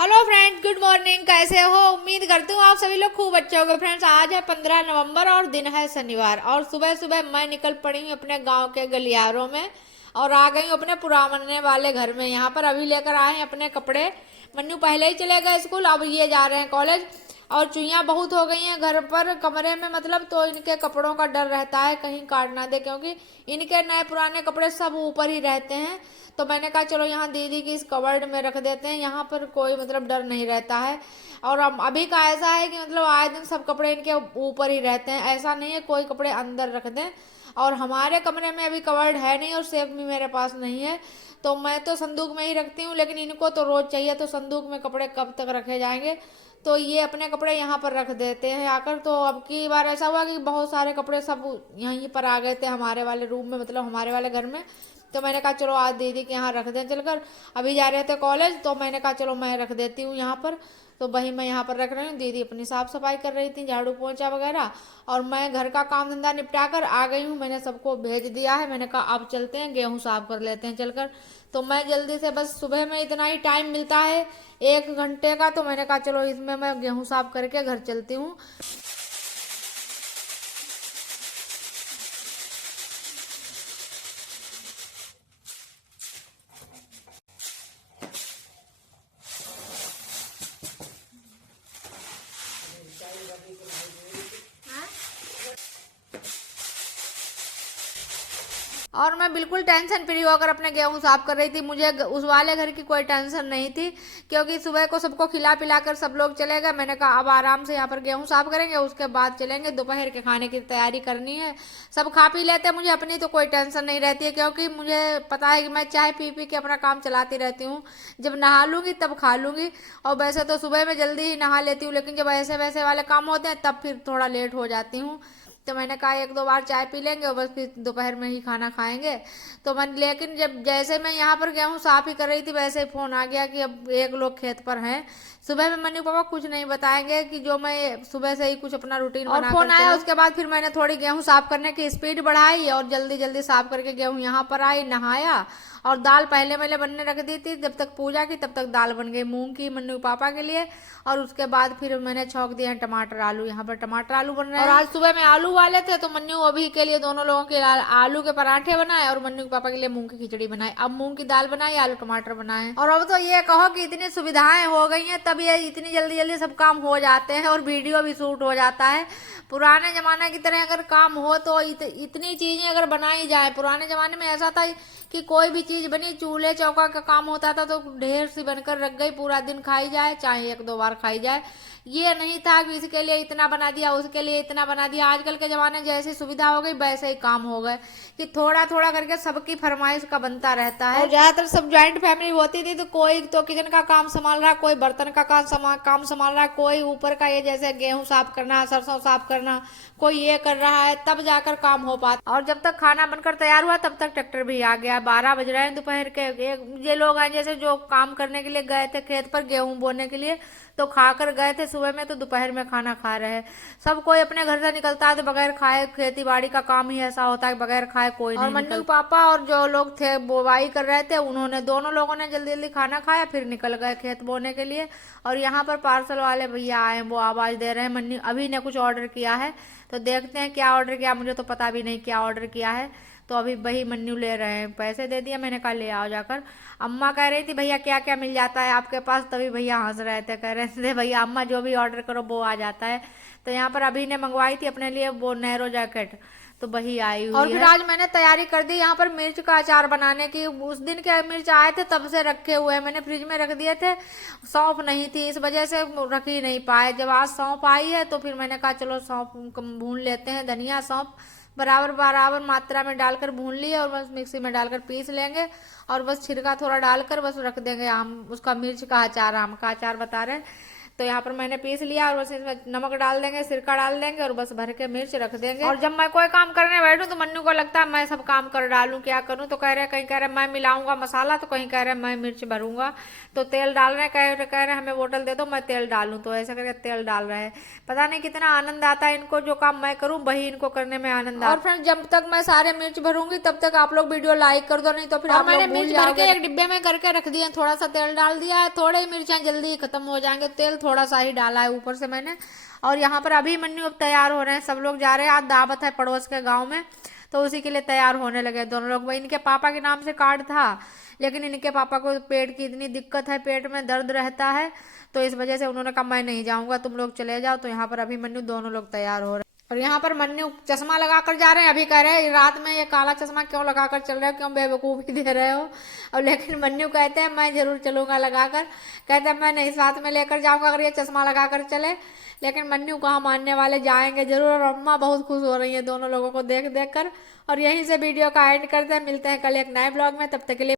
Hello friends, good morning. कैसे हो? उम्मीद करती हूँ आप सभी लोग खूब अच्छे होंगे। फ्रेंड्स, आज है 15 नवंबर और दिन है शनिवार और सुबह सुबह मैं निकल पड़ी हूँ अपने गांव के गलियारों में और आ गई हूँ अपने पुराने वाले घर में। यहाँ पर अभी लेकर आए हैं अपने कपड़े। मन्नू पहले ही चले गए स्कूल, अब ये जा रहे हैं कॉलेज। और चुईयां बहुत हो गई हैं घर पर कमरे में, मतलब तो इनके कपड़ों का डर रहता है कहीं काट ना दे, क्योंकि इनके नए पुराने कपड़े सब ऊपर ही रहते हैं। तो मैंने कहा चलो यहाँ दीदी की इस कवर्ड में रख देते हैं, यहाँ पर कोई मतलब डर नहीं रहता है। और अभी का ऐसा है कि मतलब आए दिन सब कपड़े इनके ऊपर ही रहते हैं, ऐसा नहीं है कोई कपड़े अंदर रख दें। और हमारे कमरे में अभी कवर्ड है नहीं और सेफ भी मेरे पास नहीं है, तो मैं तो संदूक में ही रखती हूँ, लेकिन इनको तो रोज चाहिए, तो संदूक में कपड़े कब तक रखे जाएंगे। तो ये अपने कपड़े यहाँ पर रख देते हैं आकर। तो अब की बार ऐसा हुआ कि बहुत सारे कपड़े सब यहीं पर आ गए थे हमारे वाले रूम में, मतलब हमारे वाले घर में। तो मैंने कहा चलो आज दीदी के यहाँ रख दें चलकर। अभी जा रहे थे कॉलेज, तो मैंने कहा चलो मैं रख देती हूँ यहाँ पर। तो वही मैं यहाँ पर रख रही हूँ। दीदी अपनी साफ सफाई कर रही थी, झाड़ू पोंछा वगैरह, और मैं घर का काम धंधा निपटा कर आ गई हूँ। मैंने सबको भेज दिया है, मैंने कहा अब चलते हैं गेहूँ साफ कर लेते हैं चलकर। तो मैं जल्दी से, बस सुबह में इतना ही टाइम मिलता है 1 घंटे का, तो मैंने कहा चलो इसमें मैं गेहूँ साफ करके घर चलती हूँ। और मैं बिल्कुल टेंशन फ्री होकर अपने गेहूं साफ कर रही थी। मुझे उस वाले घर की कोई टेंशन नहीं थी, क्योंकि सुबह को सबको खिला पिला कर सब लोग चले गए। मैंने कहा अब आराम से यहाँ पर गेहूं साफ करेंगे, उसके बाद चलेंगे। दोपहर के खाने की तैयारी करनी है, सब खा पी लेते हैं। मुझे अपनी तो कोई टेंशन नहीं रहती है, क्योंकि मुझे पता है कि मैं चाय पी पी के अपना काम चलाती रहती हूँ। जब नहा लूंगी तब खा लूंगी। और वैसे तो सुबह में जल्दी ही नहा लेती हूँ, लेकिन जब ऐसे वैसे वाले काम होते हैं तब फिर थोड़ा लेट हो जाती हूँ। तो मैंने कहा 1-2 बार चाय पी लेंगे और बस फिर दोपहर में ही खाना खाएंगे। तो मैं, लेकिन जब जैसे मैं यहाँ पर गेहूँ साफ ही कर रही थी, वैसे ही फोन आ गया कि अब एक लोग खेत पर हैं। सुबह में मम्मी पापा कुछ नहीं बताएंगे कि जो मैं सुबह से ही कुछ अपना रूटीन बना, और फोन आया उसके बाद फिर मैंने थोड़ी गेहूँ साफ करने की स्पीड बढ़ाई और जल्दी जल्दी साफ करके गेहूँ यहाँ पर आई, नहाया। और दाल पहले मैंने बनने रख दी थी, जब तक पूजा की तब तक दाल बन गई मूंग की मन्नू पापा के लिए। और उसके बाद फिर मैंने छौंक दिया है टमाटर आलू, यहाँ पर टमाटर आलू बन रहे हैं। और आज सुबह में आलू वाले थे, तो मन्नू अभी के लिए दोनों लोगों के आलू के पराठे बनाए और मन्नू के पापा के लिए मूंग की खिचड़ी बनाई। अब मूंग की दाल बनाई, आलू टमाटर बनाए। और अब तो ये कहो कि इतनी सुविधाएं हो गई हैं, तब ये इतनी जल्दी जल्दी सब काम हो जाते हैं और वीडियो भी शूट हो जाता है। पुराने जमाने की तरह अगर काम हो तो इतनी चीजें अगर बनाई जाए। पुराने जमाने में ऐसा था कि कोई भी चीज बनी, चूल्हे चौका का काम होता था तो ढेर सी बनकर रख गई, पूरा दिन खाई जाए, चाहे 1-2 बार खाई जाए। ये नहीं था कि इसके लिए इतना बना दिया, उसके लिए इतना बना दिया। आजकल के जमाने जैसी सुविधा हो गई वैसे ही काम हो गए, कि थोड़ा थोड़ा करके सबकी फरमाइश का बनता रहता है। और ज्यादातर सब ज्वाइंट फैमिली होती थी, तो कोई तो किचन का काम संभाल रहा है, कोई बर्तन का काम संभाल रहा है, कोई ऊपर का ये जैसे गेहूं साफ करना, सरसों साफ करना, कोई ये कर रहा है, तब जाकर काम हो पाता। और जब तक खाना बनकर तैयार हुआ तब तक ट्रैक्टर भी आ गया। 12 बज रहे हैं दोपहर के। ये लोग हैं जैसे जो काम करने के लिए गए थे खेत पर गेहूं बोने के लिए, तो खाकर गए थे सुबह में, तो दोपहर में खाना खा रहे हैं। सब कोई अपने घर से निकलता है तो बगैर खाए, खेती बाड़ी का काम ही ऐसा होता है बगैर खाए कोई नहीं। और मन्नू पापा और जो लोग थे बुवाई कर रहे थे, उन्होंने दोनों लोगों ने जल्दी जल्दी खाना खाया, फिर निकल गए खेत बोने के लिए। और यहाँ पर पार्सल वाले भैया आए, वो आवाज दे रहे हैं। मन्नू अभी ने कुछ ऑर्डर किया है, तो देखते हैं क्या ऑर्डर किया, मुझे तो पता भी नहीं क्या ऑर्डर किया है। तो अभी वही मन्नू ले रहे हैं, पैसे दे दिया, मैंने कहा ले आओ जाकर। अम्मा कह रही थी भैया क्या क्या मिल जाता है आपके पास, तभी भैया हंस रहे थे, कह रहे थे भैया अम्मा जो भी ऑर्डर करो वो आ जाता है। तो यहाँ पर अभी ने मंगवाई थी अपने लिए वो नेरो जैकेट, तो वही आई हुई और फिर आज मैंने तैयारी कर दी यहाँ पर मिर्च का अचार बनाने की। उस दिन के मिर्च आए थे तब से रखे हुए हैं, मैंने फ्रिज में रख दिए थे। सौंफ नहीं थी इस वजह से रख ही नहीं पाए। जब आज सौंफ आई है तो फिर मैंने कहा चलो सौंफ भून लेते हैं। धनिया सौंफ बराबर बराबर मात्रा में डालकर भून लिए और बस मिक्सी में डालकर पीस लेंगे और बस छिड़का थोड़ा डालकर बस रख देंगे। आम उसका मिर्च का अचार, आम का अचार बता रहे हैं। तो यहाँ पर मैंने पीस लिया और बस इसमें नमक डाल देंगे, सिरका डाल देंगे और बस भर के मिर्च रख देंगे। और जब मैं कोई काम करने बैठूं तो मन्नू को लगता है मैं सब काम कर डालूं, क्या करूं, तो कह रहे कहीं कह रहे मैं मिलाऊंगा मसाला, तो कहीं कह रहे मैं मिर्च भरूंगा, तो तेल डाल रहे, कह रहे हमें बोतल दे दो मैं तेल डालूं, तो ऐसा करके तेल डाल रहे हैं। पता नहीं कितना आनंद आता है इनको, जो काम मैं करूं वही इनको करने में आनंद आता है। और फ्रेंड जब तक मैं सारे मिर्च भरूंगी तब तक आप लोग वीडियो लाइक कर दो, नहीं तो फिर आप मैंने मिर्च भर के एक डिब्बे में करके रख दिया, थोड़ा सा तेल डाल दिया है, थोड़े ही मिर्चें जल्दी खत्म हो जाएंगे, तेल थोड़ा सा ही डाला है ऊपर से मैंने। और यहाँ पर अभी मन्नू अब तैयार हो रहे हैं, सब लोग जा रहे हैं, आज दावत है पड़ोस के गाँव में, तो उसी के लिए तैयार होने लगे दोनों लोग। वही इनके पापा के नाम से कार्ड था, लेकिन इनके पापा को पेट की इतनी दिक्कत है, पेट में दर्द रहता है, तो इस वजह से उन्होंने कहा मैं नहीं जाऊंगा, तुम लोग चले जाओ। तो यहाँ पर अभी मन्नू दोनों लोग तैयार हो रहे हैं। और यहाँ पर मन्नू चश्मा लगाकर जा रहे हैं, अभी कह रहे हैं रात में ये काला चश्मा क्यों लगाकर चल रहे हो, क्यों बेवकूफ़ी दे रहे हो। और लेकिन मन्नू कहते हैं मैं जरूर चलूंगा लगाकर, कहते हैं मैं नहीं साथ में लेकर जाऊंगा अगर ये चश्मा लगाकर चले। लेकिन मन्नू कहाँ मानने वाले, जाएंगे जरूर। और अम्मा बहुत खुश हो रही है दोनों लोगों को देख देख कर। और यहीं से वीडियो का एंड करते हैं, मिलते हैं कल एक नए ब्लॉग में, तब तक के लिए